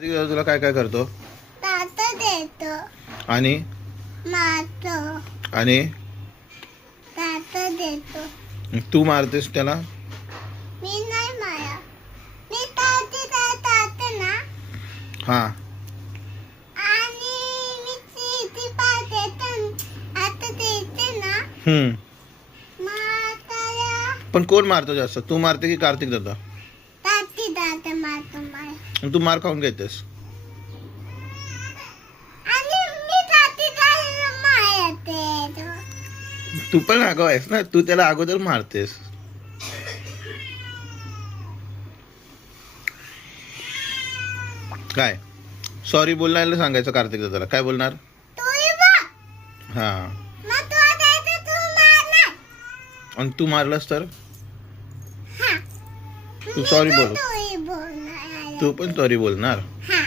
तुला काय काय करतो ताता देतो आणि मारतो आणि ताता देतो तू मारतेस त्याला? मी नाही मारा मी ताते ना हा आणि मी ती पाहते आता देते ना माताला पण कोण मारतो जास्त, तू मारते की कार्तिक दादा? ताती दादा मारतो मला तू मार खाऊन घेतेस? आणि मी ताती दादा मारते तू पण आगाव आहेस ना, तू त्याला अगोदर मारतेस. काय सॉरी बोलण्याला सांगायचं कार्तिक दादाला, काय बोलणार? तूही बघ हा मग तू आता तू मारला आणि तू मारलास तर हा तू सॉरी बोल, तूही बोलणार तू पण सॉरी बोलणार. हा